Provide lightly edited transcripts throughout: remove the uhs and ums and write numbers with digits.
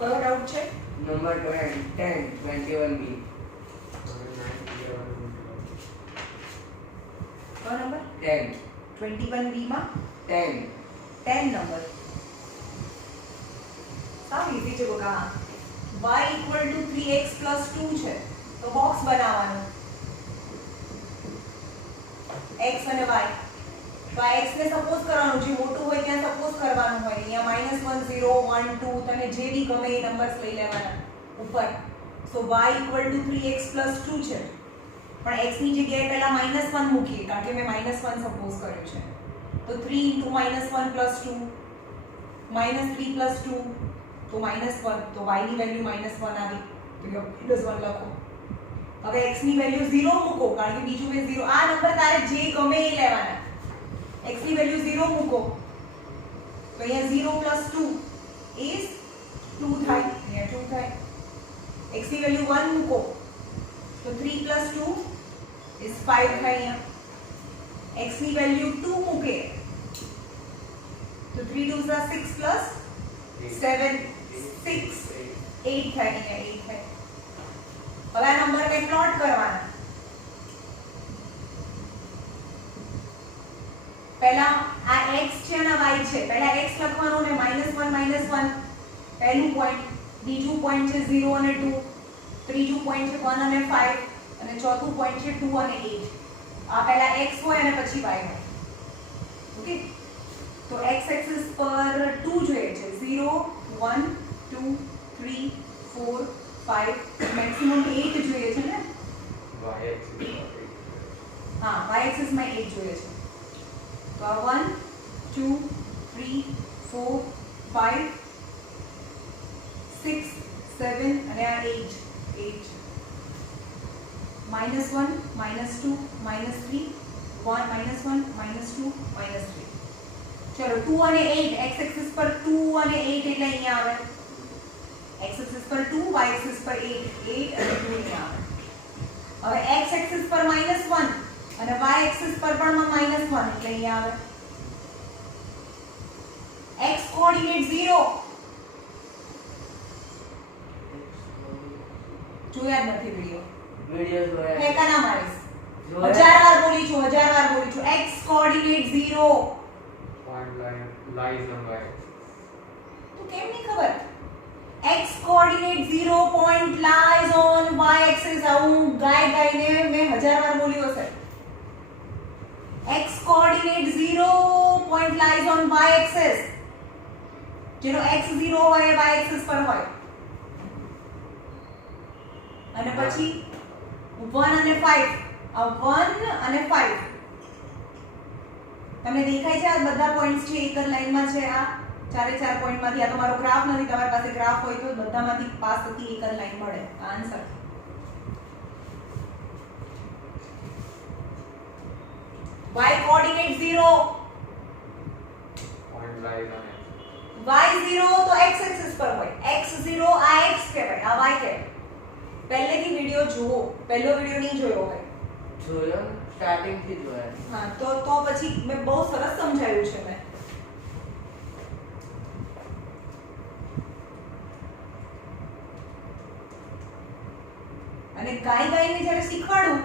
કયો ડાઉટ છે? Number 10 21b. કયો નંબર? 10 21b માં 10 10 નંબર. સાવ ઈઝી છે બકા. y = 3x + 2 છે તો બોક્સ બનાવવાનું x અને y. તો આ x ને સપોઝ કરવાનું છે, મોટું હોય ત્યાં સપોઝ કરવાનું હોય. અહીંયા -1 0 1 2 તમે જે બી ગમે એ નંબર્સ લઈ લેવાના ઉપર. સો y = 3x + 2 છે, પણ x ની જગ્યાએ પહેલા -1 મૂકીએ કારણ કે મેં -1 સપોઝ કર્યું છે. તો 3 * -1 + 2 -3 + 2 તો -1, તો y ની વેલ્યુ -1 આવી, તો -1 લખો. હવે x ની વેલ્યુ 0 મૂકો કારણ કે બીજું મેં 0, આ નંબર તારે જે ગમે એ લેવાના. x ની વેલ્યુ 0 મૂકો તો અહીંયા 0 + 2 is 2 થાય, અહીંયા 2 થાય. x ની વેલ્યુ 1 મૂકો તો 3 + 2 is 5 થાય અહીંયા. x ની વેલ્યુ 2 મૂકે તો 3 2 6 + 7 6 8 થાય, અહીંયા 8 થાય. હવે આ નંબરને પ્લોટ કરવાના. પહેલા આ x છે અને y છે. પહેલા x લખવાનું ને -1 પહેલું પોઈન્ટ, બીજું પોઈન્ટ છે 0 અને 2, ત્રીજું પોઈન્ટ છે 1 અને 5 અને ચોથું પોઈન્ટ છે 2 અને 8. આ પહેલા x હોય અને પછી y હોય. ઓકે, તો x એક્સિસ પર 2 જોઈએ છે. 0 1 2 3 4 5 મેક્સિમમ 8 જોઈએ છે ને. હા, y એક્સિસ માં 8 જોઈએ છે. તો આ 1 2 3 4 5 6 7 અને આ 8 -1 -2 -3 1 -1 -2 -3. ચલો 2 અને 8 x એક્સિસ પર 2 અને 8 એટલે અહીંયા આવે. x એક્સિસ પર 2 y એક્સિસ પર 8 અને 2 અહીંયા આવે. હવે x એક્સિસ પર -1 અને y એક્સિસ પર પણ -1 એટલે અહીંયા આવે. x કોઓર્ડિનેટ 0 જોયા જ નથી વિડિયો જોયા. ફેંકા ના મારીશ. 1000 વાર બોલી છું. x coordinate 0 point lies on y. તો કેમ નહીં ખબર? x coordinate 0 point lies on y axis. આવું ગાયને મેં 1000 વાર બોલ્યું હશે. x coordinate 0 point lies on y axis. જેનો x 0 હોય y axis પર હોય. અને પછી 1 અને 5. આ 1 અને 5 તમને દેખાય છે? આ બધા પોઈન્ટ્સ છે એક જ લાઈનમાં છે. આ ચારે ચાર પોઈન્ટમાંથી. આ તમારો ગ્રાફ નથી, તમારી પાસે ગ્રાફ હોય તો બધામાંથી પાસ થતી એક જ લાઈન મળે. Answer y coordinate 0 Point lies on x. y 0 તો x એક્સિસ પર હોય. x 0 આ x કહેવાય, આ y કહેવાય. પહેલેથી વિડિયો જુઓ. પહેલો વિડિયો નહીં જોયો હોય. જોયો, સ્ટાર્ટિંગ થી જોયા. હા, તો પછી મેં બહુ સરસ સમજાવ્યું છે મેં. અને ગાઈને જ્યારે શીખવાડું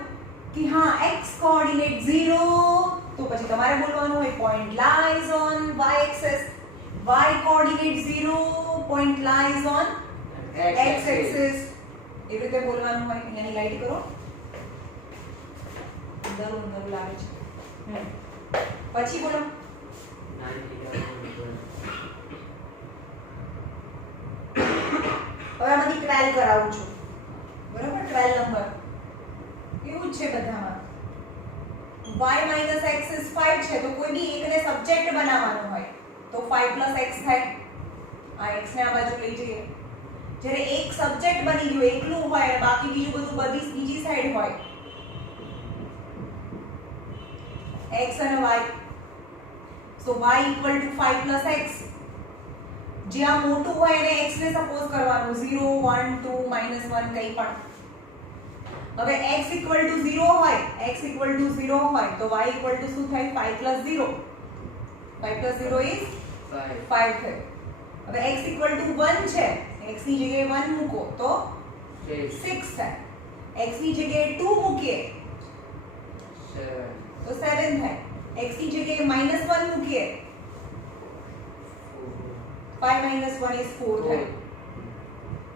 કે હા x કોઓર્ડિનેટ 0 તો પછી તમારે બોલવાનું હોય point lies on y axis. y coordinate 0 point lies on x axis. એવી રીતે બોલવાનું હોય. અહીંયાની લાઈટ કરો. અંધારું લાગે છે. પછી બોલો. 9 હવે આમાંથી ટ્રાયલ કરાવું છું. બરાબર? ટ્રાયલ નંબર એવું જ છે બધામાં. y - x is 5 છે તો કોઈ બી એકને સબ્જેક્ટ બનાવવાનો હોય તો 5 + x થાય. આ x ને આ બાજુ લઈ જઈએ. જ્યારે એક સબ્જેક્ટ બની ગયો એકલું હોય અને બાકી બીજું બધું બધી બીજી સાઈડ હોય x અને y. so y = 5 + x. જ્યાં મોટું હોય એને x ને સપોઝ કરવાનું 0 1 2 -1 કંઈ પણ. હવે x = 0 હોય, x = 0 હોય તો y = શું થાય? 5 + 0. 5 + 0 is 5 થાય. હવે x = 1 છે, x ની જગ્યાએ 1 મૂકો તો 6 6 થાય. x ની જગ્યાએ 2 મૂકીએ 7 તો 7 થાય. x ની જગ્યાએ -1 મૂકીએ 5 - 1 is 4 થાય.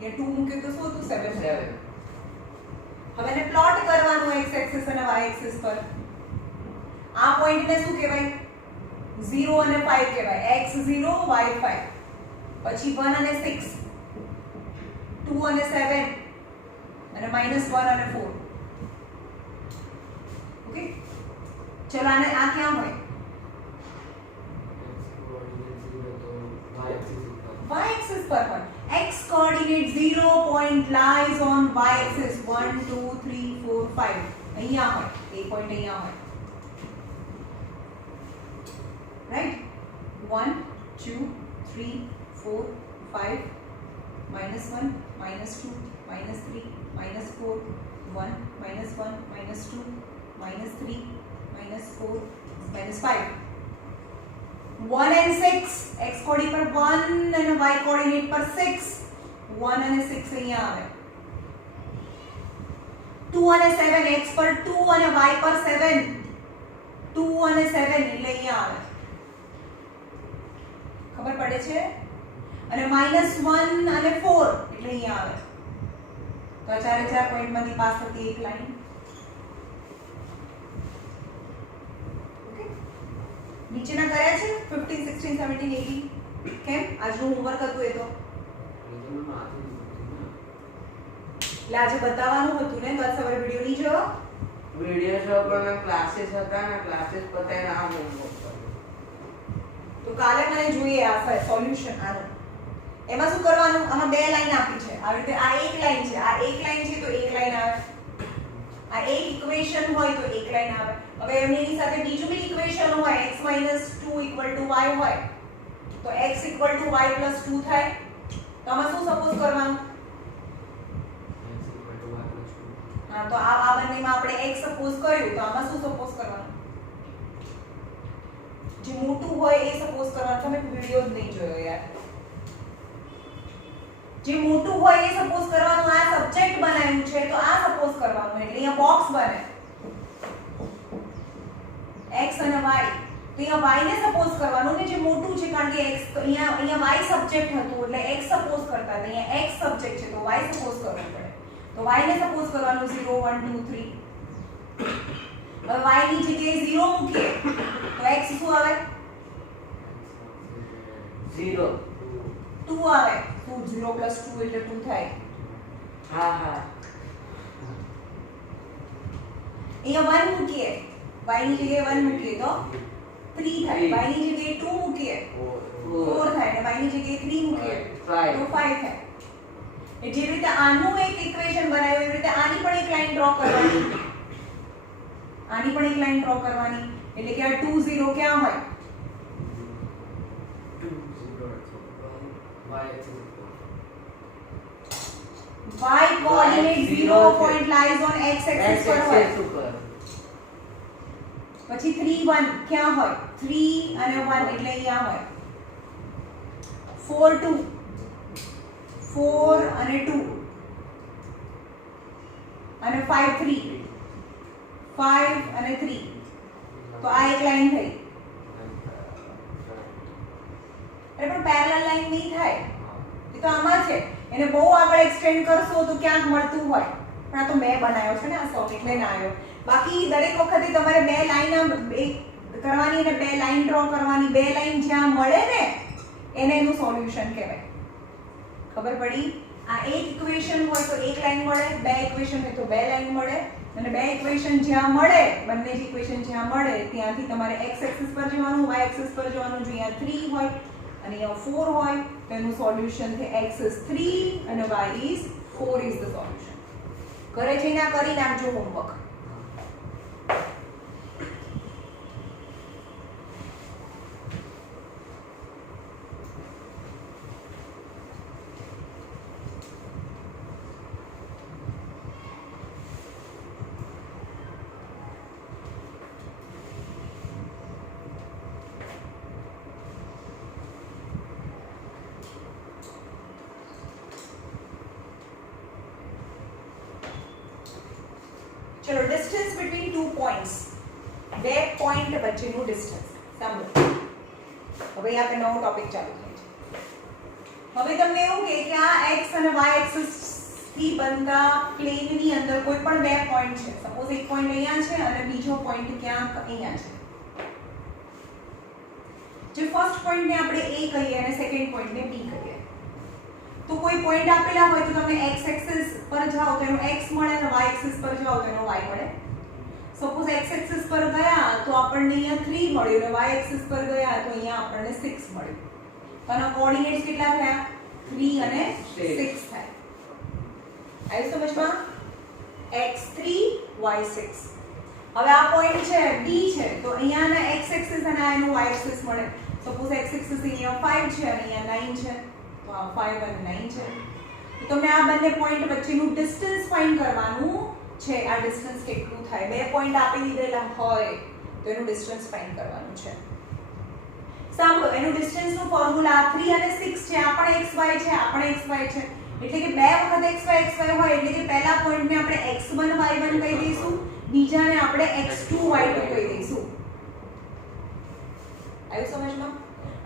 ये 2 મૂક્યો તો શું હતું? 7 થાય. 7 હવે એને પ્લોટ કરવાનું x એક્સિસ અને y એક્સિસ પર. આ પોઈન્ટને શું કહેવાય? 0 અને 5 કહેવાય. x0 y5. પછી 1 અને 6, 2 અને 7 અને -1 અને 4. ઓકે, ચલો આને આ ક્યાં હોય? y axis પર હોય. x coordinate 0 point lies on y axis 1 2 3 4 5. અહીંયા હોય. એ પોઈન્ટ અહીંયા હોય. રાઈટ? 1 2 3 4 5 -1 -2 -3 -4 1 -1 -2 -3 -4 -5. 1 and 6 x કોઓર્ડિનેટ પર 1 અને y કોઓર્ડિનેટ પર 6. 1 અને 6 અહીંયા આવે. 2 અને 7 x પર 2 અને y પર 7. 2 અને 7 એટલે અહીંયા આવે. ખબર પડે છે? અને -1 અને 4 એટલે અહીંયા આવે. તો આ ચારે ચાર પોઈન્ટમાંથી પાસ થતી એક લાઈન. નીચેના કર્યા છે 15 16 17 18. કેમ? આજનું હોમવર્ક હતું એ તો. એટલે આજે બતાવવાનું હતું ને, તો આજ સવારે વિડિયો નહીં જોયો? વિડિયો શો પર ક્લાસીસ હતા ને, ક્લાસીસ પતાઈને આ હોમવર્ક કર્યું. તો કાલે મને જોઈએ આ સોલ્યુશન આનું. એમાં શું કરવાનું? આમાં બે લાઈન આપી છે. આવી રીતે આ એક લાઈન છે, આ એક લાઈન છે તો એક લાઈન આવે. આ એક ઇક્વેશન હોય તો એક લાઈન આવે. હવે એની સાથે બીજું બી ઇક્વેશન હોય x - 2 = y હોય તો x = y + 2 થાય. તો આમાં શું સપોઝ કરવાનું? હા, તો આ બંનેમાં આપણે x સપોઝ કર્યું તો આમાં શું સપોઝ કરવાનું? જે મોટું હોય એ સપોઝ કરવાનું. તમે વિડિયો જ નહીં જોયો યાર. જે મોટું હોય એ સપોઝ કરવાનું. આ સબ્જેક્ટ બનાવ્યું છે તો આ સપોઝ કરવાનું. એટલે અહીંયા બોક્સ બને x અને y. તો અહીંયા y ને સપોઝ કરવાનું ને જે મોટું છે, કારણ કે x અહીંયા y સબ્જેક્ટ હતું એટલે x સપોઝ કરતા હતા. અહીંયા x સબ્જેક્ટ છે તો y સપોઝ કરવું પડે. તો y ને સપોઝ કરવાનું 0 1 2 3. હવે y ની જગ્યાએ 0 મૂકીએ તો x શું આવે? 0 2 આવે. 2 0 + 2 એટલે 2 થાય. હા હા અહીંયા 1 મૂકીએ, y ની જગ્યાએ 1 મૂકીએ તો 3 થાય. y ની જગ્યાએ 2 મૂકીએ 4 થાય. અને y ની જગ્યાએ 3 મૂકીએ તો 5 થાય. એ જે રીતે આનું એક ઇક્વેશન બનાવ્યું એવી રીતે આની પણ એક લાઈન ડ્રો કરવાની. આની પણ એક લાઈન ડ્રો કરવાની. એટલે કે આ 2 0 ક્યાં હોય? y coordinate 0 point lies on x axis પર હોય. પછી 3 1 ક્યાં હોય? 3 અને 1 એટલે અહીંયા હોય. 4 2 4 અને 2 અને 5 3 5 અને 3. તો આ એક લાઈન થઈ. અરે પણ પેરેલલ લાઈન નહીં થાય. એ તો આમાં છે. એને બહુ આગળ એક્સટેન્ડ કરશો તો ક્યાંક મળતું હોય. પણ આ તો મેં બનાવ્યો છે ને આ સોલ્વ એટલે ના આવ્યો. બાકી દરેક વખતે તમારે બે લાઈન કરવાની અને બે લાઈન ડ્રો કરવાની. બે લાઈન જ્યાં મળે ને એને એનું સોલ્યુશન કહેવાય. ખબર પડી? આ એક ઇક્વેશન હોય તો એક લાઈન મળે, બે ઇક્વેશન હોય તો બે લાઈન મળે. અને બે ઇક્વેશન જ્યાં મળે, બંને જ ઇક્વેશન જ્યાં મળે ત્યાંથી તમારે x એક્સિસ પર જવાનું, y એક્સિસ પર જવાનું. જો અહીંયા 3 હોય અને અહીંયા 4 હોય તો એનું સોલ્યુશન છે x is 3 અને y is 4 is the solution. ઘરે જઈને આ કરી નાખજો હોમવર્ક. ચલો ડિસ્ટન્સ બિટવીન ટુ પોઈન્ટ્સ, બે પોઈન્ટ વચ્ચેનું ડિસ્ટન્સ. સાંભળો, હવે આપણે નવો ટોપિક ચાલુ થાય છે. હવે તમને એવું કે આ x અને y એક્સિસ થી બનતા પ્લેનની અંદર કોઈ પણ બે પોઈન્ટ છે. સપોઝ એક પોઈન્ટ અહીંયા છે અને બીજો પોઈન્ટ ક્યાંક અહીંયા છે. જે ફર્સ્ટ પોઈન્ટને આપણે a કહીએ અને સેકન્ડ પોઈન્ટને b કહીએ. તો કોઈ પોઈન્ટ આપેલા હોય તો તમે x એક્સિસ પર જાઓ તો એનો x મળે અને y એક્સિસ પર જાઓ તો એનો y મળે. સપોઝ x એક્સિસ પર ગયા તો આપણને અહીંયા 3 મળ્યું અને y એક્સિસ પર ગયા તો અહીંયા આપણને 6 મળ્યું. તો આના કોઓર્ડિનેટ્સ કેટલા થયા? 3 અને 6 થાય. આવ્યું સમજમાં? x3 y6. હવે આ પોઈન્ટ છે b છે તો અહીંયાના x એક્સિસ અને આનો y એક્સિસ મળે. સપોઝ x એક્સિસ અહીંયા 5 છે અને અહીંયા 9 છે તો આ 5 અને 9 છે. તો તમને આ બંને પોઈન્ટ વચ્ચેનું ડિસ્ટન્સ ફાઇન્ડ કરવાનું છે. આ ડિસ્ટન્સ કેટલું થાય? બે પોઈન્ટ આપી દીધેલા હોય તો એનું ડિસ્ટન્સ ફાઇન્ડ કરવાનું છે. સાંભળો, એનું ડિસ્ટન્સનું ફોર્મ્યુલા 3 અને 6 છે. આ પણ xy છે, આ પણ xy છે. એટલે કે બે વખત xy હોય એટલે કે પહેલા પોઈન્ટને આપણે x1 y1 કહી દઈશું, બીજાને આપણે x2 y2 કહી દઈશું. આવ્યું સમજમાં?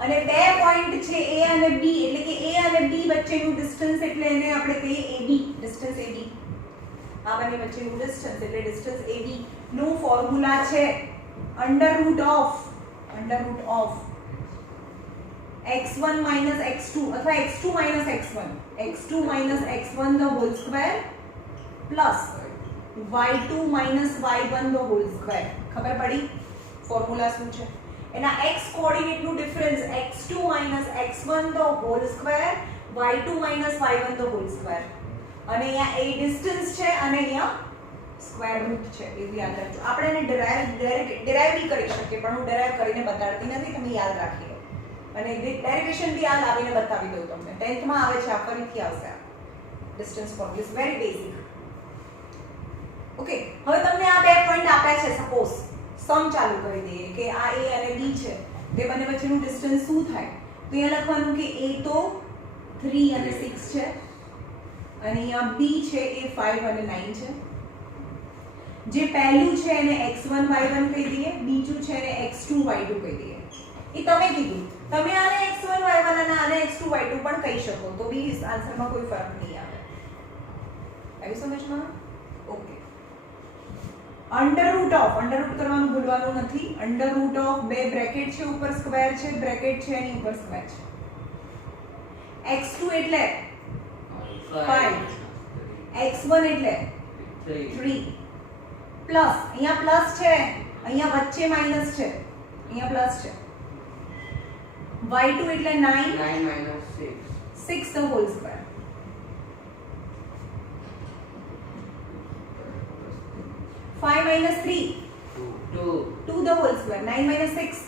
અને બે પોઈન્ટ છે a અને b એટલે કે a અને b વચ્ચેનું ડિસ્ટન્સ એટલે એને આપણે કહીએ ab, ડિસ્ટન્સ ab. આ બંને વચ્ચેનું ડિસ્ટન્સ એટલે ડિસ્ટન્સ ab નું ફોર્મ્યુલા છે under root of x1 minus x2 અથવા x2 minus x1, x2 minus x1 the whole square plus y2 minus y1 the whole square. ખબર પડી ફોર્મ્યુલા શું છે? એના x કોઓર્ડિનેટ નું difference x2 minus x1 the whole square, y2 minus y1 the whole square. અને અહીંયા a distance છે અને અહીંયા સ્ક્વેર રૂટ છે. એવું યાદ રાખજો. આપણે એને ડિરાઈવ બી કરી શકીએ પણ હું ડિરાઈવ કરીને બતાડતી નથી, તમે યાદ રાખી લો. અને ડેરિવેશન બી યાદ આવીને બતાવી દઉં તમને. 10th માં આવે છે, આ ફરીથી આવશે. Distance formula is very basic. Okay, હવે તમને આ બે પોઈન્ટ આપ્યા છે. સપોઝ સમ ચાલુ કરી દઈએ કે આ a અને b છે, તે બંને વચ્ચેનું ડિસ્ટન્સ શું થાય? તો અહીંયા લખવાનું કે a તો 3 અને 6 છે અને અહીંયા b છે એ 5 અને 9 છે. જે પહેલું છે એને x1 y1 કહી દઈએ, બીજું છે એને x2 y2 કહી દઈએ. એ તમે કીધું. તમે આને x1 y1 અને આને x2 y2 પણ કહી શકો તો બી આન્સરમાં કોઈ ફરક નહીં આવે. આવી સમજમાં? ઓકે. અંડર રૂટ કરવાનું ભૂલવાનું નથી. અંડર રૂટ ઓફ બે બ્રેકેટ છે, ઉપર સ્ક્વેર છે, બ્રેકેટ છે એની ઉપર સ્ક્વેર છે. x2 એટલે 5, x1 એટલે 3 પ્લસ અહીંયા પ્લસ છે, અહીંયા વચ્ચે માઈનસ છે, અહીંયા પ્લસ છે. y2 એટલે 9 minus 6 the whole square. 5 minus 3 2 the whole square. 9 minus 6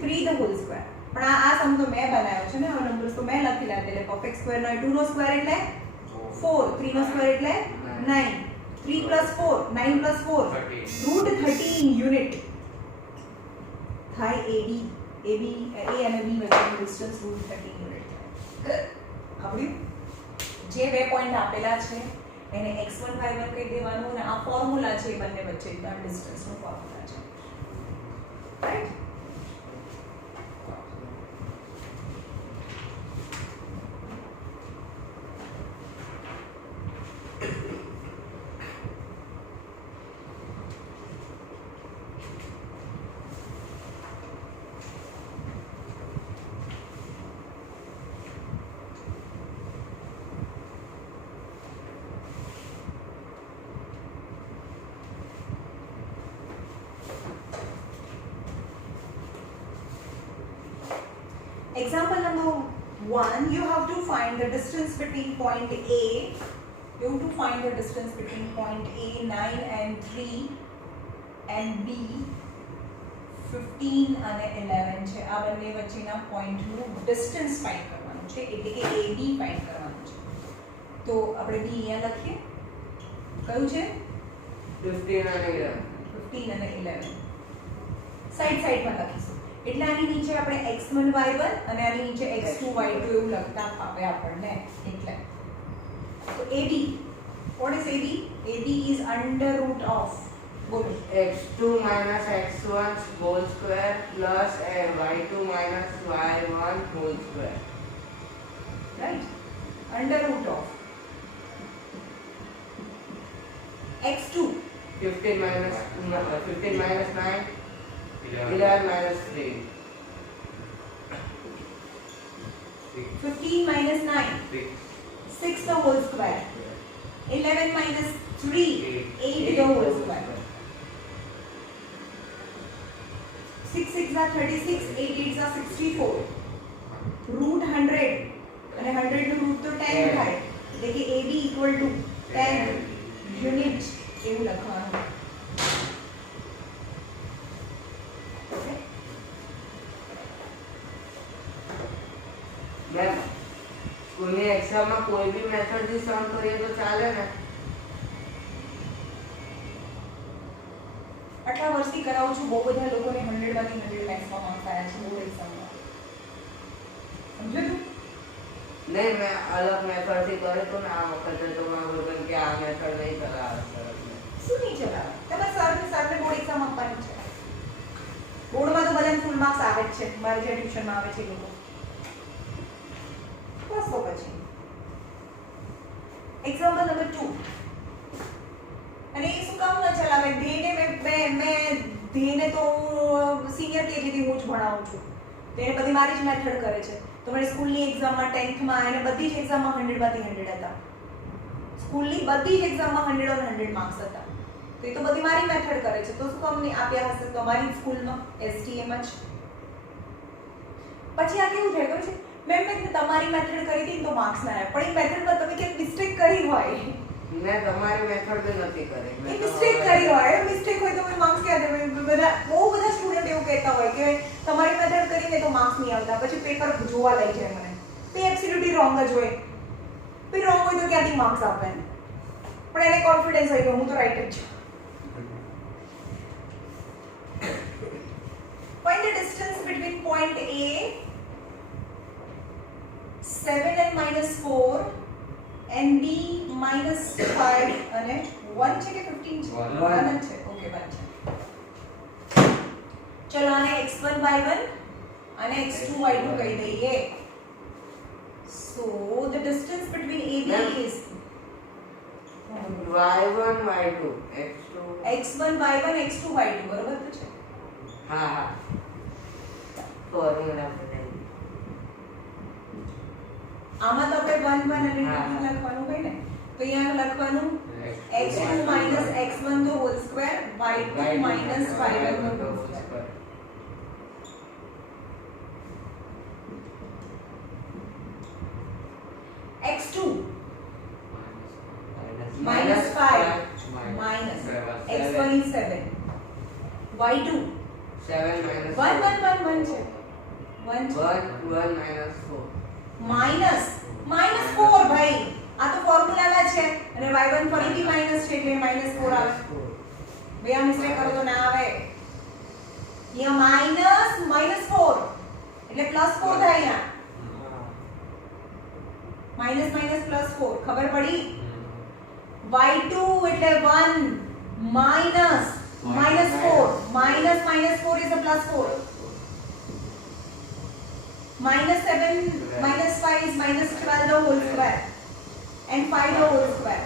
3 the whole square. પણ આ સમ તો મેં બનાવ્યો છે ને, આ નંબર્સ તો મેં લખેલા છે. એટલે પરફેક્ટ સ્ક્વેર નો 2 નો સ્ક્વેર એટલે 4, 3 નો સ્ક્વેર એટલે 9, 3 plus 4 9 plus 4 root 13 યુનિટ થાય. a અને b વચ્ચેનું ડિસ્ટન્સ root 13 યુનિટ થાય. આવડ્યું? જે બે પોઈન્ટ આપેલા છે એને x1 y1 કહી દેવાનું અને આ ફોર્મ્યુલા છે એ બંને વચ્ચેના ડિસ્ટન્સનો ફોર્મ્યુલા છે. Right? Example number 1, you have to find the distance between point A. You have to find the distance between point A 9 and 3 and B 15 અને 11 છે. આ બંને વચ્ચેના પોઈન્ટનું ડિસ્ટન્સ ફાઇન્ડ કરવાનું છે, એટલે કે AB ફાઇન્ડ કરવાનું છે. તો આપણે B અહીંયા લખીએ. કયું છે? 15 અને 11. 15 અને 11 સાઈડમાં લખીશું. એટલે આની નીચે આપણે x1 y1 અને આની નીચે x2 y2 એવું લખતા ફાવે આપણને. એટલે તો AB What is AB? AB is under root of, बोलो, x2 minus x1 whole square plus y2 minus y1 whole square. right? Under root of x2, 15 minus 9, 11 minus 3. 15 minus 9, 6 the whole square. 11 minus 3, 8 the whole square. 6 6 are 36, 8 8 are 64. Root 100 અને 100 નું route તો 10 થાય એટલે કે AB equal to 10 unit એવું લખવાનું. Okay ma'am સ્કૂલની એક્ઝામમાં કોઈ બી મેથડથી સોલ્વ કરીએ તો ચાલે ને? આટલા વર્ષથી કરાવું છું, બહુ બધા લોકોને 100 માંથી 100 મેથ્સમાં માર્ક્સ આવ્યા છે બોર્ડ એક્ઝામમાં. સમજો તું? નહીં, મેં અલગ મેથડથી કર્યું હતું ને આ વખતે તો મારું બોલ કે આ મેથડ નહીં ચલાવે સર. શું નહીં ચલાવે? તમારે સરને બોર્ડ એક્ઝામ આપવાની છે. બોર્ડમાં તો બધાને ફૂલ માર્ક્સ આવે જ છે, મારે જે ટ્યુશનમાં આવે છે એ લોકો. બસ તો પછી એક્ઝામ્પલ નંબર 2. અને એ શું કામ ન ચલાવે? મેં ધ્યેયને તો સિનિયર કેજીથી હું જ ભણાવું છું, તો એને બધી મારી જ મેથડ કરે છે. તો મારી સ્કૂલની એક્ઝામમાં 10thમાં એને બધી જ એક્ઝામમાં 100 માંથી 100 હતા. સ્કૂલની બધી જ એક્ઝામમાં 100 ઓન 100 માર્ક્સ હતા. તો એ તો બધી મારી મેથડ કરે છે, તો શું કામ નહીં આપ્યા હશે તમારી સ્કૂલમાં STM જ? પછી આ કેવું થાય ખબર છે? મેં તમારી મેથડ કરી હતી તો માર્ક્સ ના આવ્યા, પણ એ મેથડમાં તમે ક્યાંક મિસ્ટેક કરી હોય. મેં તમારી મેથડ બી નથી કરી. એ મિસ્ટેક કરી હોય, મિસ્ટેક હોય તો પછી માર્ક્સ ક્યાં આવે? બધા બહુ બધા સ્ટુડન્ટ એવું કહેતા હોય કે તમારી મેથડ કરીને તો માર્ક્સ નહીં આવતા, પછી પેપર જોવા લઈ જાય મને. તો એબ્સોલ્યુટલી રોંગ જ હોય. પછી રોંગ હોય તો ક્યાંથી માર્ક્સ આપે? પણ એને કોન્ફિડન્સ હોય કે હું તો રાઈટ જ છું. Find the distance between point A 7 and -4 and B -5 અને 1 છે કે 15 છે? 1 છે. ઓકે, 1 છે. ચલો આને x1 y1 અને x2 y2 કહી દઈએ. So the distance between AB is y1 y2 x2 x1 y1 x2 y2 બરોબર તો છે? હા હા ફોર્મ્યુલા બનાવી. આમાં તો આપણે 1 1 અને 2 હા. લખવાનું હોય ને, તો અહીંયા લખવાનું x2 minus x1 the whole square, y2 minus y1 the whole square. x2 minus 5 minus x1 is 7, y2 7 minus 1 1 1 1 છે, 1 છે. 1 minus 4 -4 ભાઈ, આ તો ફોર્મ્યુલામાં છે અને y1 ફરીથી માઈનસ છે એટલે -4 આવે. બે આ મિસ્ટેક કરો તો ના આવે. અહીંયા -4 એટલે +4 થાય. અહીંયા માઈનસ +4 ખબર પડી? y2 એટલે 1 minus -4 minus -4 is a +4. -7 -5 is -12 the whole square and 5 the whole square.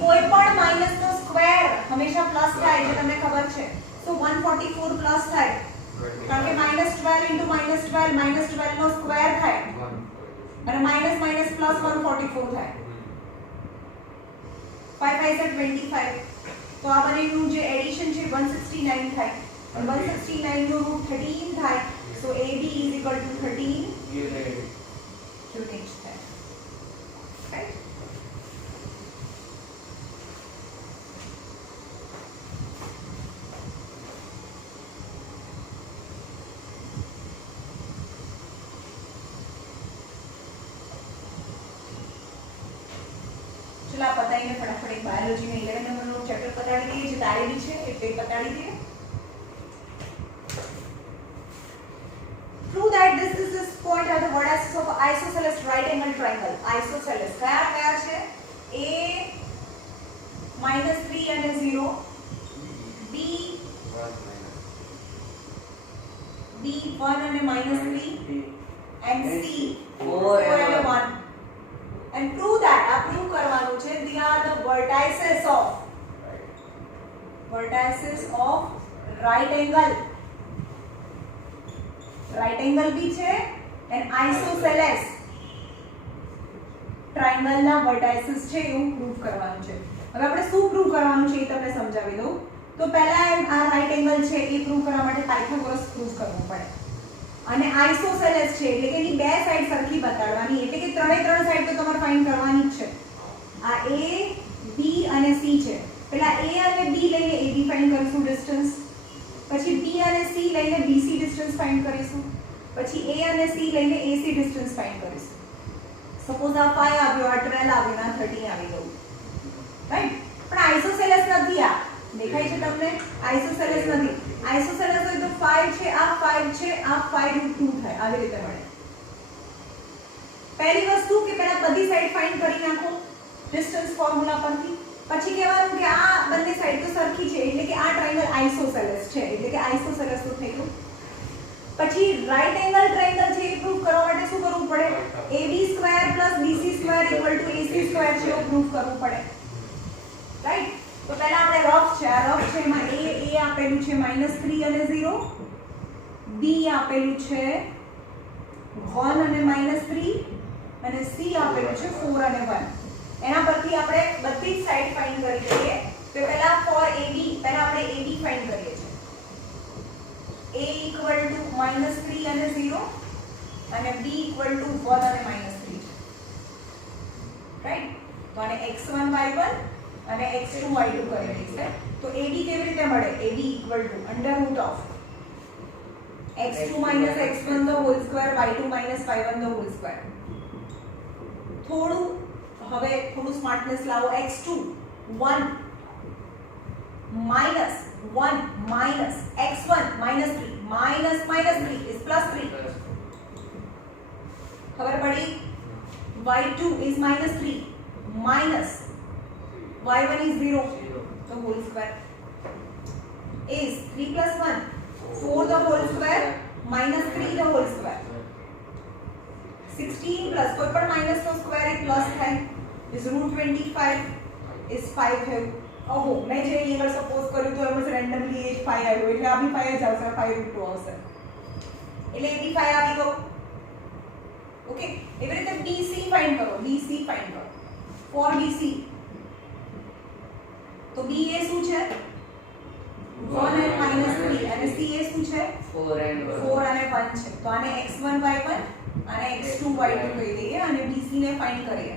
કોઈ પણ માઈનસ નો સ્ક્વેર હંમેશા પ્લસ થાય છે, તમને ખબર છે. તો 144 પ્લસ થાય કારણ કે -12 into -12 નો સ્ક્વેર થાય અને માઈનસ માઈનસ પ્લસ 144 થાય. 5 5 is 25. તો આ બંનેનું જે એડિશન છે 169 થાય અને 169 નું રૂટ 13 થાય. So AB is equal to 13 units થાય. Right? चलो आप बताइए फटाफट एक बायोलॉजी में 11 नंबर નો ચેપ્ટર પતાડી દઈએ જે તારેલી છે એટલે પતાડી દઈએ. Prove that this point are the vertices of isosceles right angle triangle. Isosceles કયા કયા છે? A -3 અને 0 b b1 અને -3 and c 4 અને 1 and prove that આ prove કરવાનું છે they are the vertices of right angle બી છે and isosceles ટ્રાયેંગલ ના વર્ટાઇસીસ છે એવું પ્રૂવ કરવાનું છે. હવે આપણે શું પ્રૂવ કરવાનું છે એ તમને સમજાવી દઉં. તો પહેલા આ રાઈટ એંગલ છે એ પ્રૂવ કરવા માટે પાયથાગોરસ પ્રૂવ કરવું પડે અને આઇસોસેલેસ છે એટલે કે એની બે સાઈડ સરખી બતાડવાની એટલે કે ત્રણે ત્રણ સાઈડ તો તમારે ફાઇન્ડ કરવાની જ છે. આ a b અને c છે. પહેલા a અને b લઈને ab ફાઇન્ડ કરીશું ડિસ્ટન્સ, પછી b અને c લઈને bc ડિસ્ટન્સ ફાઇન્ડ કરીશું, પછી a અને c લઈને ac ડિસ્ટન્સ ફાઇન્ડ કરીશું. સપોઝ આ 5 આવ્યો, આ 12 આવ્યો, આ 13 આવી ગયું, રાઈટ? પણ આઇસોસેલેસ નથી. આ દેખાય છે તમને? આઇસોસેલેસ નથી. આઇસોસેલેસ હોય તો 5 છે, આ 5 છે, આ 5√2 થાય, આવી રીતે મળે. પહેલી વસ્તુ કે પહેલા બધી સાઈડ ફાઇન્ડ કરી નાખો ડિસ્ટન્સ ફોર્મ્યુલા પરથી, પછી કહેવાનું કે આ બંને સાઈડ તો સરખી છે એટલે કે આ ટ્રાયેંગલ આઇસોસેલેસ છે એટલે કે આઇસોસેલેસ તો થઈ ગયું. પછી રાઈટ એંગલ ટ્રાયેંગલ છે એ પ્રૂવ કરવા માટે શું કરવું પડે? AB² + BC² = AC² છે એવું પ્રૂવ કરવું પડે, રાઈટ? તો પહેલા આપણે રફ છે, આ રફ છે એમાં a આપેલું છે -3 અને 0, b આપેલું છે 1 અને -3 અને c આપેલું છે 4 અને 1. એના પરથી આપણે બધી જ સાઈડ ફાઇન્ડ કરી દઈએ. તો પહેલા ફોર AB પહેલા આપણે AB ફાઇન્ડ કરીએ છીએ. a = -3 અને 0 અને b = 1 અને -3, રાઈટ? તો આને x1 y1 અને x2 y2 કરી દઈશું. તો AB કેવી રીતે મળે? AB = √x2 - x1 the whole square y2 - y1 the whole square. થોડું સ્માર્ટનેસ લાવો. x2 1 -1 x1 -3 -3 is +3. ખબર પડી? y2 is -3 minus y1 is 0 the whole square is 3 + 1 4 the whole square -3 the whole square 16 plus કોઈ પણ minus નો square એ plus થાય is √25 is 5 થયું. ઓહો, મેં જે અહીંયા સપોઝ કર્યું તો એમાં રેન્ડમલી એ 5 આવ્યો એટલે આ બી 5 જ આવશે, 5√2 આવશે એટલે એ બી 5 આવી ગયો. ઓકે, એવી રીતે BC ફાઇન્ડ કરો. BC ફાઇન્ડ કરો ફોર BC. તો B એ શું છે? 1 અને -3 અને C એ શું છે? 4 અને 1 છે. તો આને x1 y1 અને x2 y2 કહી દઈએ અને BC ને ફાઇન્ડ કરીએ.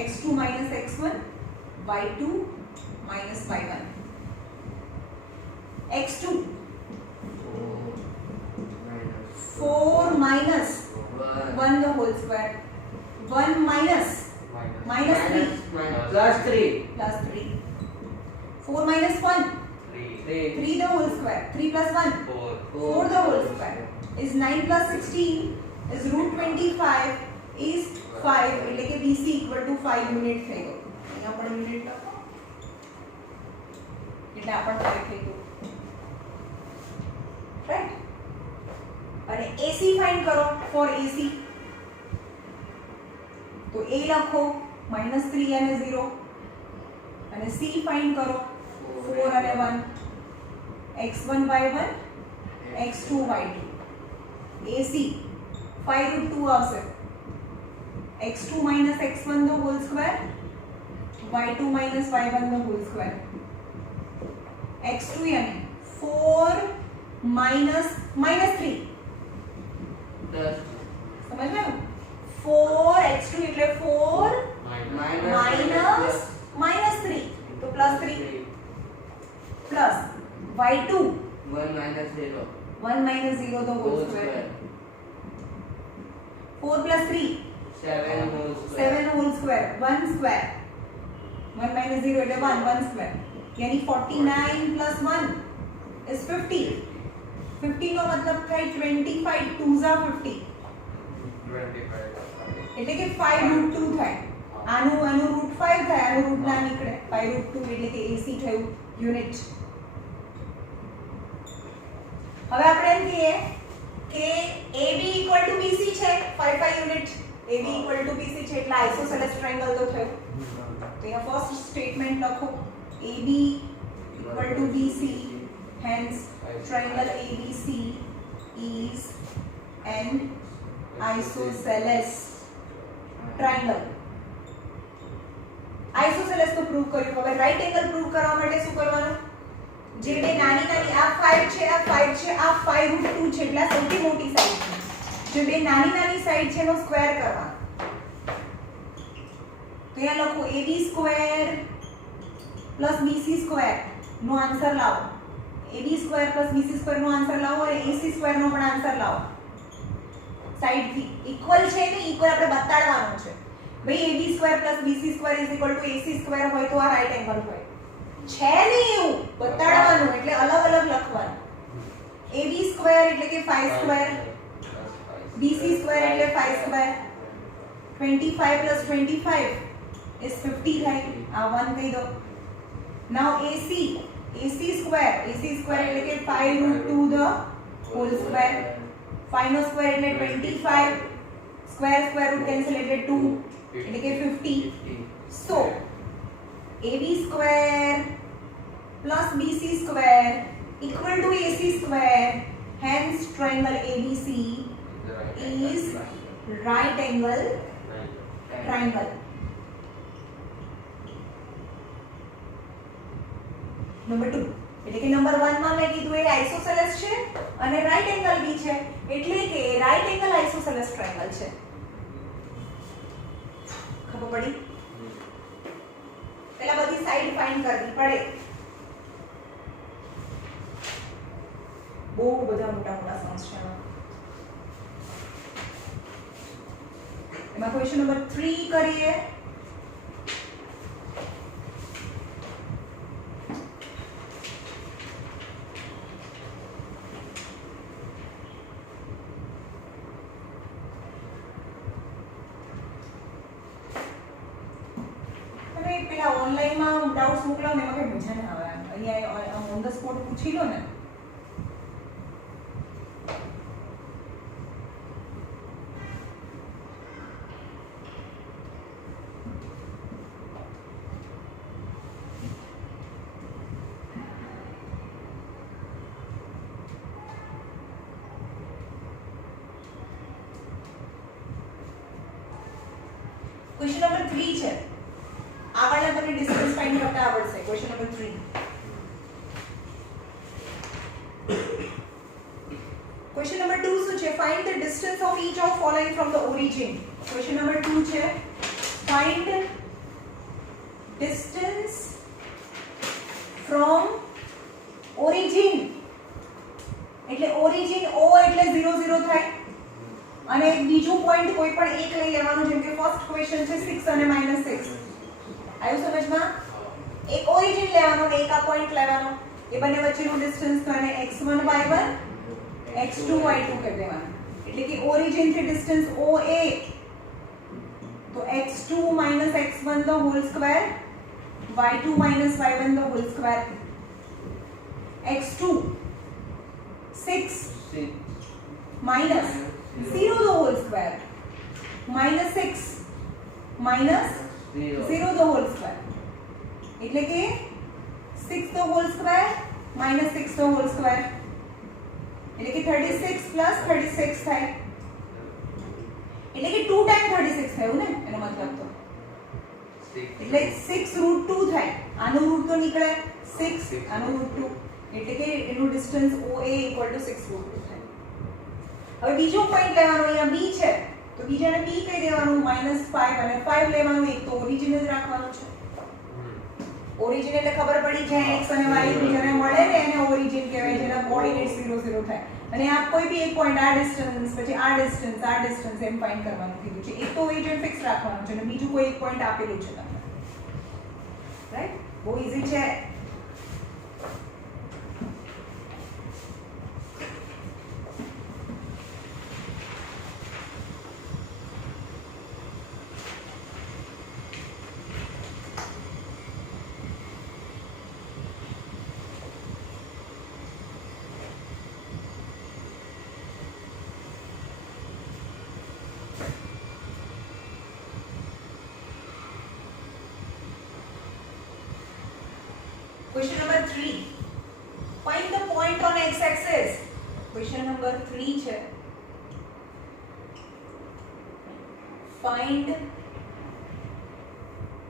x2 - x1 y2 - y1. x2 4 - 1 the whole square 1 minus -3 +3 4 - 1 3 the whole square 3 + 1 4 the whole square is 9 + 16 is √25 is 5 એટલે કે BC = 5 યુનિટ થઈ ગયો. અહીંયા પણ યુનિટ લખો એટલે આ પણ 5 થઈ ગયું, રાઈટ? અને AC ફાઇન્ડ કરો ફોર AC. તો A લખો -3 અને 0 અને C ફાઇન્ડ કરો 4 અને 1 x1 y1 x2 y2. AC 5√2 આવશે. x2 - x1 the whole square y2 - y1 the whole square x2 यानी 4 -3 समझ में? 4 x2 એટલે 4 -3 તો +3 plus y2 1 - 0 the whole square 4 + 3 7 whole square 1 square 1 - 0 એટલે 1 square यानी 49 + 1 is 50. 50 નો મતલબ થાય 25 2s are 50. 25 એટલે કે 5√2 થાય. આનું રૂટ 5 થાય, આનું રૂટ ના નીકળે. 5√2 એટલે કે AC થયું યુનિટ. હવે આપણે એમ કહીએ કે AB = BC છે, 5 યુનિટ. AB = BC છે એટલે આઇસોસેલેસ ટ્રાયેંગલ તો થયું. તો અહીંયા ફર્સ્ટ સ્ટેટમેન્ટ લખો, AB = BC, hence triangle ABC is an isosceles triangle. Isosceles તો પ્રૂવ કર્યું. હવે રાઈટ એંગલ પ્રૂવ કરવા માટે શું કરવાનું? જે બે નાની નાની આ 5 છે, આ 5 છે, આ 5√2 છે એટલે સૌથી મોટી સાઈડ છે. જે બે નાની નાની સાઈડ છે એનો સ્ક્વેર કરવાનો. તો અહીંયા લખો AB² + BC² નો આન્સર લાવો. AB² + BC² નો આન્સર લાવો અને AC² નો પણ આન્સર લાવો. સાઈડ થી ઇક્વલ છે ને ઇક્વલ આપણે બતાડવાનું છે. ભાઈ AB² + BC² = AC² હોય તો આ રાઈટ એંગલ હોય. છે નહીં એવું બતાડવાનું એટલે અલગ અલગ લખવાનું. AB² એટલે કે 5², BC² એટલે 5². 25 + 25 is 50 થાય. આ 1 કહી દો. Now AC² એટલે કે 5√2 the whole square. 5 નો સ્ક્વેર એટલે 25, સ્ક્વેર રૂટ કેન્સલ એટલે 2 એટલે કે 50. So AB² + BC² = AC², hence triangle ABC is right angle triangle. Number 2 એટલે કે નંબર 1 માં મેં કીધું એ આઇસોસેલેસ છે અને રાઈટ એંગલ બી છે એટલે કે રાઈટ એંગલ આઇસોસેલેસ ટ્રાયેંગલ છે. ખબર પડી? પહેલા બધી સાઈડ ફાઇન્ડ કરવી પડે. બહુ બધા મોટા સમ્સ છે એમાં. ક્વેશ્ચન નંબર 3 કરીએ. પેલા ઓનલાઈનમાં ડાઉટ્સ મોકલાવો ને એમાં કઈ મજા ના આવે. અહીંયા ઓન ધ સ્પોટ પૂછી લો ને. ક્વેશ્ચન નંબર 3 છે. આગળના તમને ડિસ્ટન્સ ફાઇન્ડ કરતા આવડશે. Question number 3. ક્વેશ્ચન નંબર 2 શું છે? Find the distance of inch of following from the origin. Question number 2 છે ફાઇન્ડ ડિસ્ટન્સ ફ્રોમ ઓરિજિન. એટલે ઓરિજિન O એટલે 0 0 થાય અને એક બીજું પોઈન્ટ કોઈ પણ એક લઈ લેવાનું. જેમ કે ફર્સ્ટ ક્વેશ્ચન છે 6 અને -6. આવ્યું સમજમાં? એક ઓરિજિન લેવાનો અને એક આ પોઈન્ટ લેવાનો. એ બંને વચ્ચેનું ડિસ્ટન્સ તો એને x1 y1 x2 y2 કહી દેવાનું. એટલે કે ઓરિજિન થી ડિસ્ટન્સ OA તો x2 - x1 the whole square, y2 - y1 the whole square. x2 6 minus 0 the whole square, -6 minus 0 the whole square. એટલે કે 6 the whole square minus 6 the whole square એટલે કે 36 plus 36 થાય. એટલે કે 2 ટાઈમ 36 થયું ને એનો મતલબ. તો એટલે 6√2 થાય. આનું રૂટ તો નીકળે 6, આનું રૂટ 2 એટલે કે એનું ડિસ્ટન્સ OA = 6√2 થાય. હવે બીજો પોઈન્ટ લેવાનો. અહીંયા B છે તો બીજાને B કહી દેવાનું. -5 અને 5 લેવાનું. એક તો ઓરિજિન જ રાખવાનું છે. ઓરિજિન એટલે ખબર પડી જાય x અને y બીજાને મળે ને એને ઓરિજિન કહેવાય. જેના કોઓર્ડિનેટ 0 0 થાય. અને આ કોઈ બી એક પોઈન્ટ આ ડિસ્ટન્સ પછી આ ડિસ્ટન્સ એમ ફાઇન્ડ કરવાનું કીધું છે. એક તો ઓરિજિન ફિક્સ રાખવાનું છે અને બીજું કોઈ એક પોઈન્ટ આપેલું છે તમને. રાઈટ? બહુ ઈઝી છે. x axis. Question number 3 છે. Find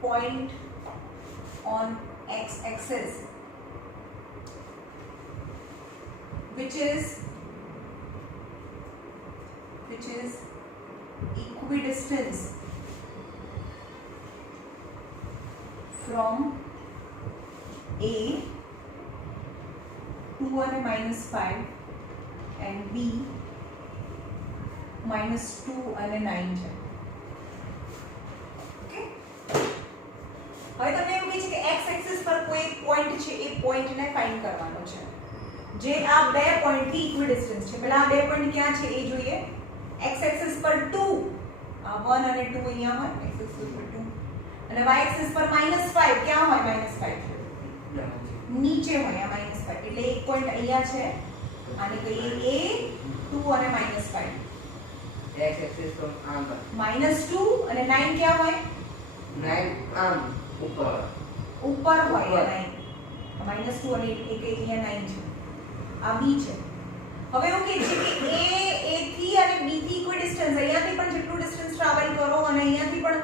point on x axis which is equidistance from A 2 અને -5 and B -2 અને 9 છે. ઓકે, હવે તમને એવું કહે છે કે x એક્સિસ પર કોઈ એક પોઈન્ટ છે, એ પોઈન્ટને ફાઇન્ડ કરવાનો છે જે આ બે પોઈન્ટથી ઇક્વિડિસ્ટન્સ છે. પહેલા આ બે પોઈન્ટ ક્યાં છે એ જોઈએ. x એક્સિસ પર 2, આ 1 અને 2 અહીંયા હોય, x એક્સિસ પર 2, અને y એક્સિસ પર -5 ક્યાં હોય? -5 નીચે હોય, આ -5 એટલે એક પોઈન્ટ અહીંયા છે, આને કહીએ a 2 અને -5. x axis from આમ પર -2 અને 9 ક્યાં હોય? 9 આમ ઉપર ઉપર હોય ઉપર. 9 -2 અને એક અહીંયા 9 છે, આ b છે. હવે એવું કહે છે કે a થી અને b થી ઇક્વિડિસ્ટન્સ, અહીંયાથી પણ જેટલું ડિસ્ટન્સ ટ્રાવેલ કરો અને અહીંયાથી પણ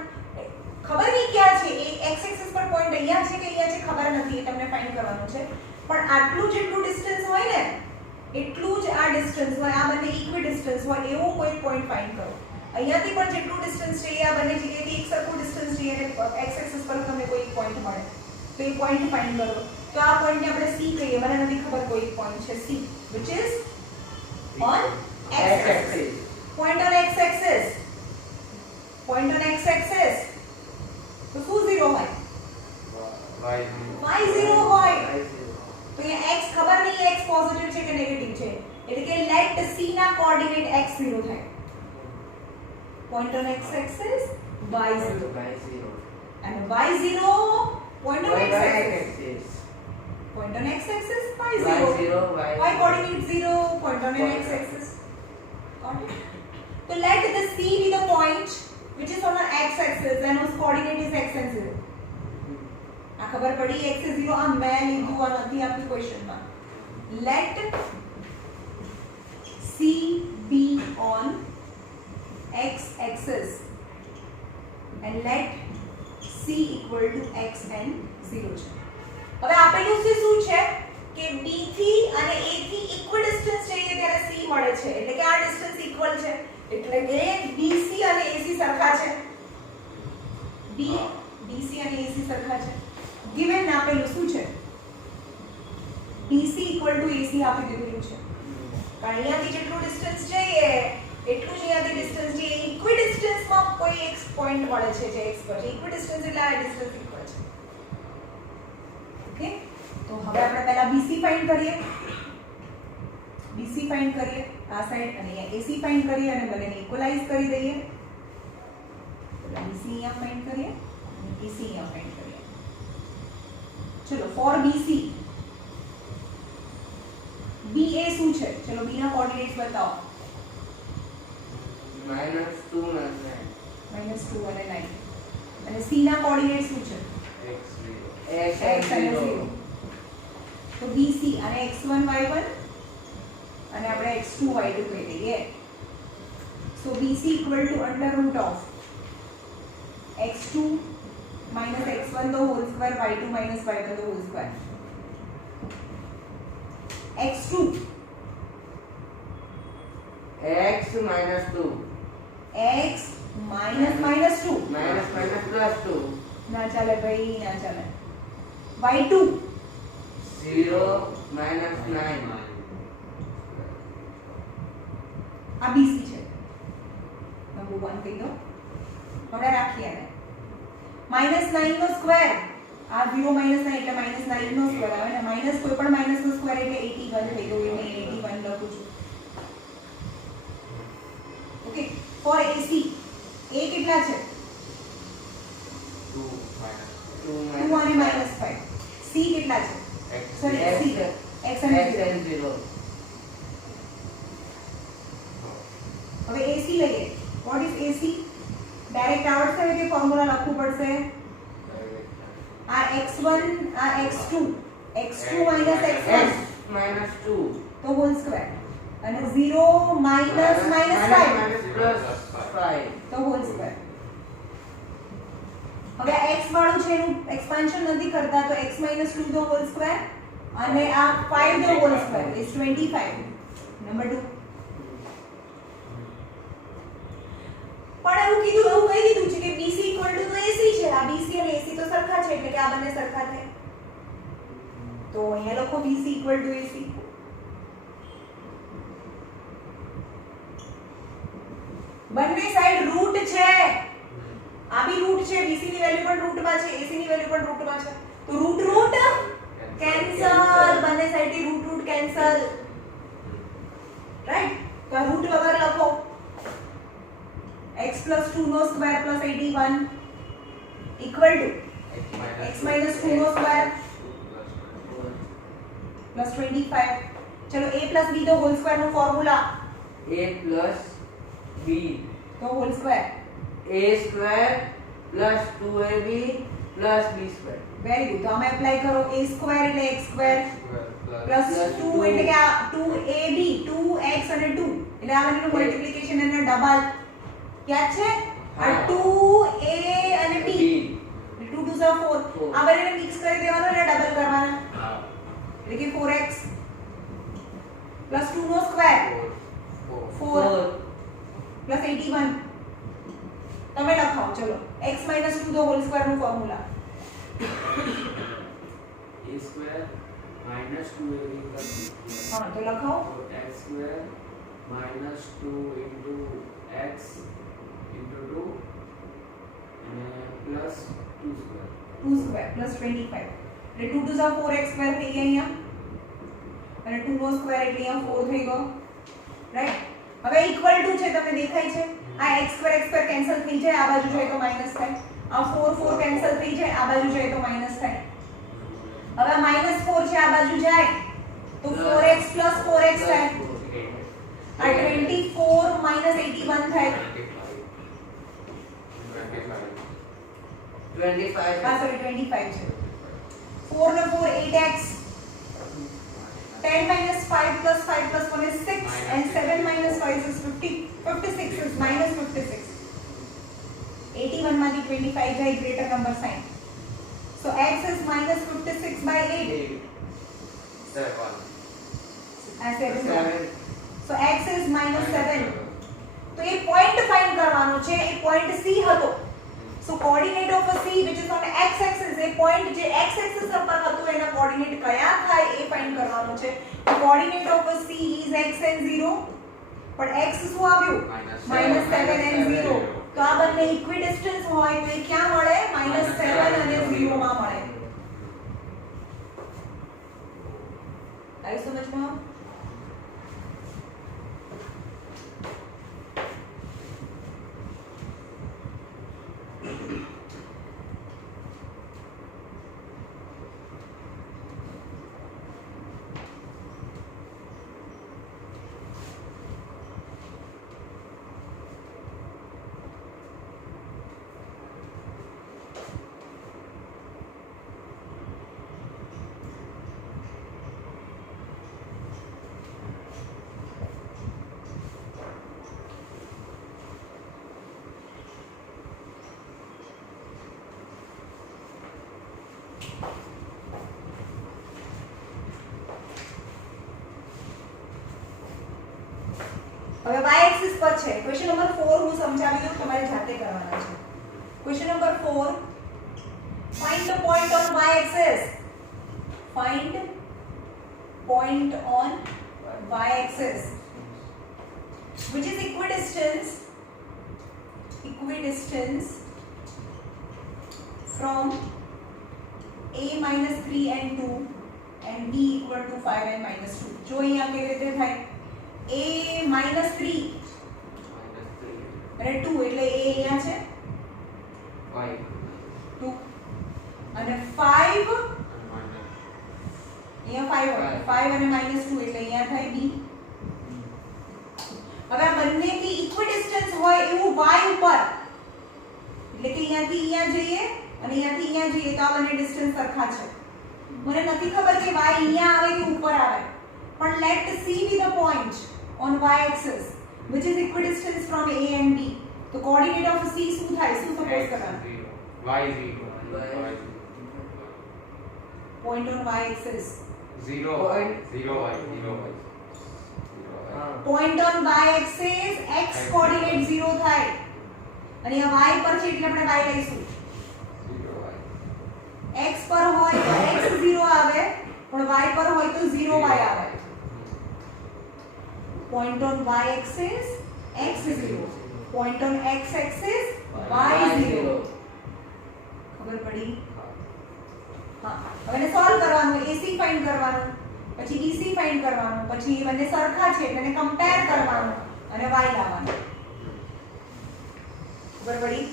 ખબર નહીં ક્યાં છે, એ x એક્સિસ પર પોઈન્ટ અહીંયા છે કે અહીંયા છે ખબર નથી, એ તમને ફાઇન્ડ કરવાનું છે. પણ આટલું જેટલું ડિસ્ટન્સ હોય ને એટલું જ આ ડિસ્ટન્સ હોય, આ બંને ઇક્વિડિસ્ટન્સ હોય એવો કોઈ પોઈન્ટ ફાઇન્ડ કરો. અહીંયાથી પણ જેટલું ડિસ્ટન્સ છે આ બંને જગ્યાએથી એક સરખું ડિસ્ટન્સ છે અને x એક્સિસ પર તમને કોઈ પોઈન્ટ મળે તો એ પોઈન્ટ ફાઇન્ડ કરો. તો આ પોઈન્ટને આપણે c કહીએ. મને નથી ખબર કોઈ પોઈન્ટ છે c which is on x axis. Point on x axis. Point on x axis. તો શું 0 હોય? y 0 હોય. તો અહીંયા x ખબર નહીં x પોઝિટિવ છે કે નેગેટિવ છે, એટલે કે લેટ c ના કોઓર્ડિનેટ x 0 થાય. Point on x axis y 0 and y 0 point on x axis. Point on x axis y 0. Y coordinate 0, point on an x axis. Got it? So let the C be the point which is on an x axis and whose coordinate is x and 0. આ ખબર પડી x is 0. આ મેં લીધું, આ નથી આપી ક્વેશ્ચનમાં. Let C be on x axis and let C equal to x and 0 છે. હવે આપેલું છે શું છે કે B થી અને A થી ઇક્વિડિસ્ટન્સ જઈએ ત્યારે C મળે છે, એટલે કે આ ડિસ્ટન્સ ઇક્વલ છે, એટલે કે BC અને AC સરખા છે. BC અને AC સરખા છે. ગિવન આપેલું શું છે? BC equal to AC આપી દીધેલું છે. કારણ અહીંયાથી જેટલું ડિસ્ટન્સ જઈએ એટલું જ અહીંયાથી ડિસ્ટન્સ જઈએ. ઇક્વિડિસ્ટન્સમાં કોઈ એક પોઈન્ટ મળે છે જે x પર છે. ઇક્વિડિસ્ટન્સ એટલે આ ડિસ્ટન્સ ઇક્વલ છે. ઓકે, તો હવે આપણે પહેલા BC ફાઇન્ડ કરીએ. BC ફાઇન્ડ કરીએ આ સાઈડ, અને અહીંયા AC ફાઇન્ડ કરીએ અને બંનેને ઇક્વલાઇઝ કરી દઈએ. પહેલા BC અહીંયા ફાઇન્ડ કરીએ અને AC અહીંયા ફાઇન્ડ કરીએ. ચલો ફોર BC BA શું છે? ચલો B ના કોઓર્ડિનેટ્સ બતાવો. -2 અને 9 -2 અને 9. અને C ના કોઓર્ડિનેટ્સ શું છે? x અને 0. તો BC અને x1 y1 અને આપણે x2 y2 કહી દઈએ. So BC equal to under root of x2 minus x1 the whole square y2 minus y1 the whole square. x2 x minus 2 x minus 2 minus plus 2 ના ચાલે ભાઈ, ના ચાલે. y2 0 minus 9 આ BC છે. Number 1 કહી દો. હવે રાખીએ આને. -9 નો સ્ક્વેર, આ 0 -9 એટલે -9 નો સ્ક્વેર આવે ને. માઈનસ કોઈ પણ માઈનસ નો સ્ક્વેર એટલે 81 થઈ ગયું, એટલે 81 લખું છું. ઓકે, ફોર AC A કેટલા છે? 2 અને -5. C કેટલા છે? સોરી C x અને 0. હવે AC લઈએ. What is AC? ડાયરેક્ટ આવડશે કે ફોર્મ્યુલા લખવું પડશે? આ x1 આ x2 x2 minus x1 x minus 2 તો તો હોલ સ્ક્વેર અને 0 માઈનસ માઈનસ 5 પ્લસ 5 તો હોલ સ્ક્વેર. હવે આ x વાળું છે એનું એક્સપાન્શન નથી કરતા તો x - 2 ધ હોલ સ્ક્વેર અને આ 5 the whole square is 25. Number 2. પણ એવું કહી દીધું છે કે BC = તો AC છે. આ BC અને AC તો સરખા છે એટલે કે આ બંને સરખા થાય. તો અહીંયા લખો BC = AC. બંને સાઈડ રૂટ છે. આ બી રૂટ છે. BC ની વેલ્યુ પણ રૂટમાં છે, AC ની વેલ્યુ પણ રૂટમાં છે. તો રૂટ કેન્સલ. બંને સાઈડથી રૂટ કેન્સલ. રાઈટ? તો આ રૂટ વગર લખો x + 2 નો સ્ક્વેર + 81 equal to x - 2 નો સ્ક્વેર + 25. ચલો a + b the whole square નો ફોર્મ્યુલા a plus b તો whole square a square plus 2ab plus b square. Very good. તો આમાં એપ્લાય કરો. a સ્ક્વેર એટલે x સ્ક્વેર પ્લસ 2 એટલે કે આ 2ab 2x અને 2 એટલે આ બંનેનું મલ્ટીપ્લિકેશન અને ડબલ યાદ છે. આ 2a અને b 2 2 4 આ બંનેને મિક્સ કરી દેવાનો અને ડબલ કરવાના એટલે કે 4x પ્લસ 2 નો સ્ક્વેર 4 પ્લસ 81 તમે લખાઓ. ચલો x - 2 ધ હોલ સ્ક્વેર નું formula a square minus 2ab plus b હા તો લખાઓ. so x square minus 2 into x into 2 and plus 2 square 2 square plus 25 એટલે 2 2 4x સ્ક્વેર થઈ ગયા અહીંયા અને 2 નો સ્ક્વેર એટલે અહીંયા 4 થઈ ગયો. રાઈટ? હવે ઇક્વલ ટુ છે તમને દેખાય છે. આ x સ્ક્વેર કેન્સલ થઈ જાય. આ બાજુ જોઈએ તો માઈનસ થાય. આ 4 કેન્સલ થઈ જાય. આ બાજુ જોઈએ તો માઈનસ થાય. હવે -4 છે આ બાજુ જાય તો 4x + 4x થાય. આ 24 - 81 થાય. 25 હા સોરી 25 છે. 4 ને 4 8x 10 - 5 + 5 + 1 is 6 and 7 - 5 is 50 56 is -56. 81 માંથી 25 જાય greater number sign. So x is -56/8. 7 So x is -7. તો એ પોઈન્ટ ફાઇન્ડ કરવાનો છે. એ પોઈન્ટ C હતો. So coordinate of a C which is on x axis A point જે x axis પર હતું એના કોઓર્ડિનેટ કયા થાય એ ફાઇન્ડ કરવાનો છે. તો coordinate of a C is x and 0 પણ x શું આવ્યું -7 and 0. તો આ બંને ઇક્વિડિસ્ટન્સ હોય તો એ ક્યાં મળે -7 અને 0 માં મળે. આવી સમજમાં? હવે y એક્સિસ પર છે. ક્વેશ્ચન નંબર 4 હું સમજાવી દઉં, તમારે જાતે કરવાના છે. Question number 4 find the point on y axis. Find point on y axis which is equidistance from a minus 3 and 2 and b equal to 5 and minus 2. જો અહીંયા કેવી રીતે થાય a minus 3 અને 2 એટલે a અહીંયા છે 5 2 અને 5 અહીંયા 5 હોય 5 અને minus 2 એટલે અહીંયા થાય b. હવે આ બંનેથી ઇક્વિડિસ્ટન્સ હોય એવું y ઉપર એટલે કે અહીંયાથી અહીંયા જઈએ અને અહીંયાથી અહીંયા જઈએ તો આ બંને ડિસ્ટન્સ સરખા છે. મને નથી ખબર કે y અહીંયા આવે કે ઉપર આવે. પણ let C be the point on y axis which is equidistant from A and B. તો કોઓર્ડિનેટ ઓફ C શું થાય? શું સપોઝ કરવાનું? y 0 point on y axis. 0 Point. 0 y 0 y point on y axis x coordinate 0 થાય અને આ y પર છે એટલે આપણે y લઈશું. x પર હોય તો x 0 આવે પણ y પર હોય તો 0 y આવે. point on y axis x 0, point on x axis y 0. ખબર પડી? હા, હવે એને સોલ્વ કરવાનું, AC ફાઇન્ડ કરવાનું, પછી BC ફાઇન્ડ કરવાનું, પછી એ બંને સરખા છે એટલે એને કમ્પેર કરવાનું અને y લાવવાનું. ખબર પડી?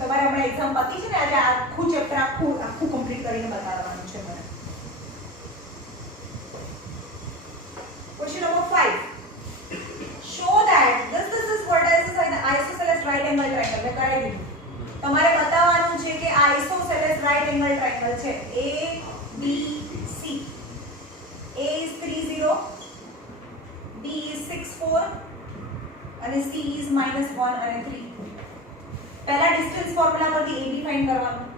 તમારે હમણાં એક્ઝામ પતી છે ને, આજે આખું ચેપ્ટર આખું કમ્પ્લીટ કરીને બતાવવાનું છે મને. Question number 5. show that this is vertices are the isosceles right angle triangle. મેં કરી દીધું. તમારે બતાવવાનું છે કે isosceles right angle triangle છે A B C. A is 3 0, B is 6 4 અને C is -1 અને 3. પહેલા ડિસ્ટન્સ ફોર્મ્યુલા પરથી AB ફાઇન્ડ કરવાનું,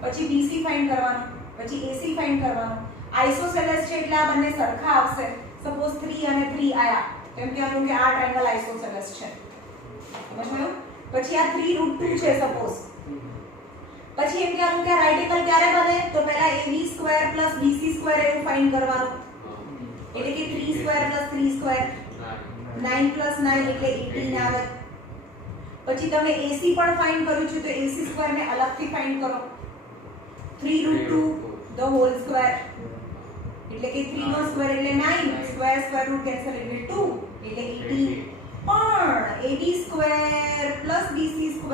પછી BC ફાઇન્ડ કરવાનું, પછી AC ફાઇન્ડ કરવાનું. આઇસોસેલેસ છે એટલે આ બંને સરખા આવશે. સપોઝ 3 અને 3 આયા, કેમ કે આનું કે આ ટ્રાયેંગલ આઇસોસેલેસ છે. સમજાયું? પછી આ 3√2 છે સપોઝ. પછી એમ કે આનું કે રાઇટ એંગલ ક્યારે બને? તો પહેલા AB² + BC² એવું ફાઇન્ડ કરવાનું. એટલે કે 3² + 3² 9 + 9 એટલે 18 આવે. પછી તમે AC પણ ફાઇન્ડ કર્યું છે તો AC² ને અલગથી ફાઇન્ડ કરો. 3√2 the whole square એટલે કે 3 નો સ્ક્વેર એટલે 9, સ્ક્વેર રૂટ કેન્સલ એટલે 2 એટલે 18. પણ AB² + BC²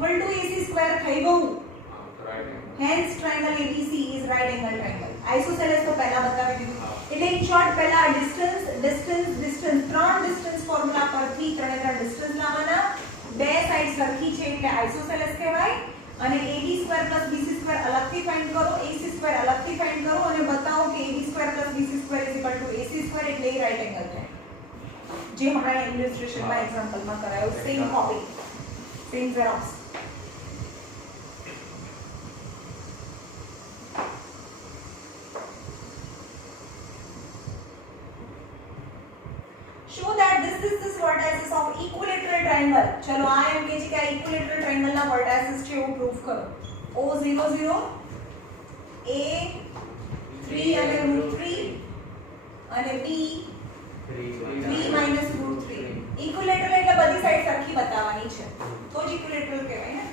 = AC² થઈ ગયું. Hence triangle ABC is right angle triangle. Isosceles તો પહેલા બતાવી દીધું. એટલે ઇન શોર્ટ પહેલા ડિસ્ટન્સ ત્રણ ડિસ્ટન્સ ફોર્મ્યુલા પરથી ત્રણે ડિસ્ટન્સ લાવવાના. બે સાઈડ સરખી છે એટલે આઇસોસેલેસ કહેવાય. અને AB² + BC² અલગથી ફાઇન્ડ કરો, AC² અલગથી ફાઇન્ડ કરો અને બતાવો કે AB² + BC² = AC² એટલે એ રાઈટ એંગલ છે. જે હમણાં ઇલિસ્ટ્રેશનમાં એક્ઝામ્પલમાં કરાયો, same copy, same xerox. show that this is vertices of equilateral triangle. ચલો આ એમ કે છે કે આ equilateral triangle ના vertices છે એવું પ્રૂફ કરો. O0 0 A 3 અને √3 અને B 3 - √3. equilateral એટલે બધી સાઈડ સરખી બતાવવાની છે તો જ equilateral કહેવાય ને.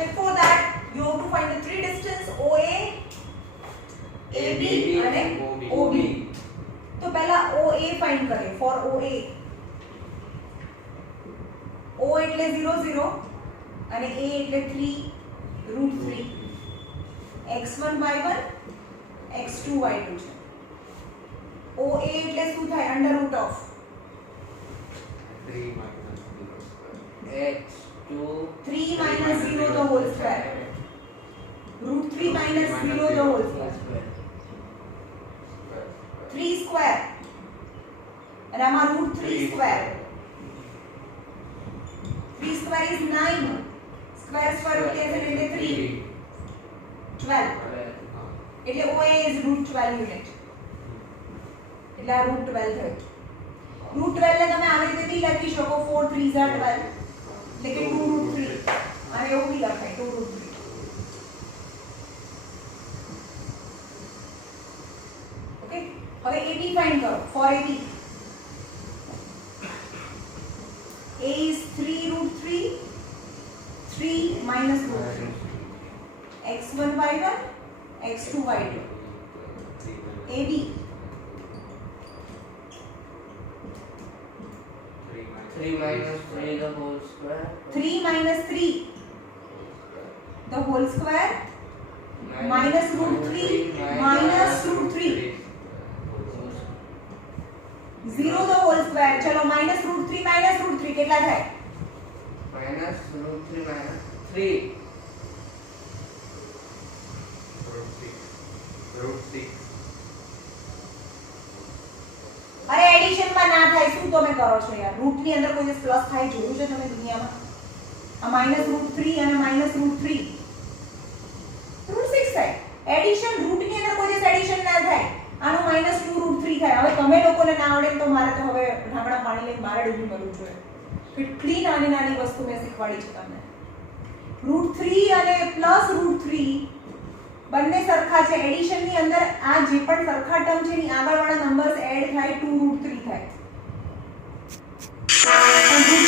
Therefore that you have to find the three distance OA, AB અને OB. તો પહેલા OA ફાઇન્ડ કરીએ. ફોર OA O એટલે 0 0 અને A એટલે 3√3. x1 y1 x2 y2 છે. OA એટલે શું થાય? Under root of 3 - 0² x2 3 - 0 the whole square. √3 - 0 the whole square. 3 square અને આમાં √3². 3 square is 9, square root cancel એટલે 3 12 એટલે OA is √12 unit. એટલે આ √12 થયું. √12 ને તમે આવી રીતે બી લખી શકો 4 3s are 12 એટલે કે 2√3 અને એવું બી લખાય 2√3. ઓકે, હવે AB ફાઇન્ડ કરો. For AB A is 3√3 3 - √3 x1 y1 x2 y2. AB 3 - 3 the whole square 3 - 3 the whole square -√3 -√3 0 the whole square. ચલો -√3 -√3 કેટલા થાય? -√3 - 3 3 √6 અરે એડિશન માં ના થાય, શું તમે કરો છો યાર? રૂટ ની અંદર કોઈ પ્લસ થાય જોયું છે તમે દુનિયામાં? આ -√3 અને -√3 √6 થાય. એડિશન રૂટ ની અંદર કોઈ એડિશન ના થાય. આનું -2√3 થાય. હવે તમે લોકોને ના આવડે તો મારે તો હવે ઢાંકણા પાણી લઈને મારે ડૂબી મરવું જોઈએ. કેટલી નાની નાની વસ્તુ મેં શીખવાડી છે તમને. √3 અને +√3 બંને સરખા છે. એડિશન ની અંદર આ જે પણ સરખા ટર્મ છે એની આગળવાળા નંબર્સ એડ થાય 2√3 થાય. પણ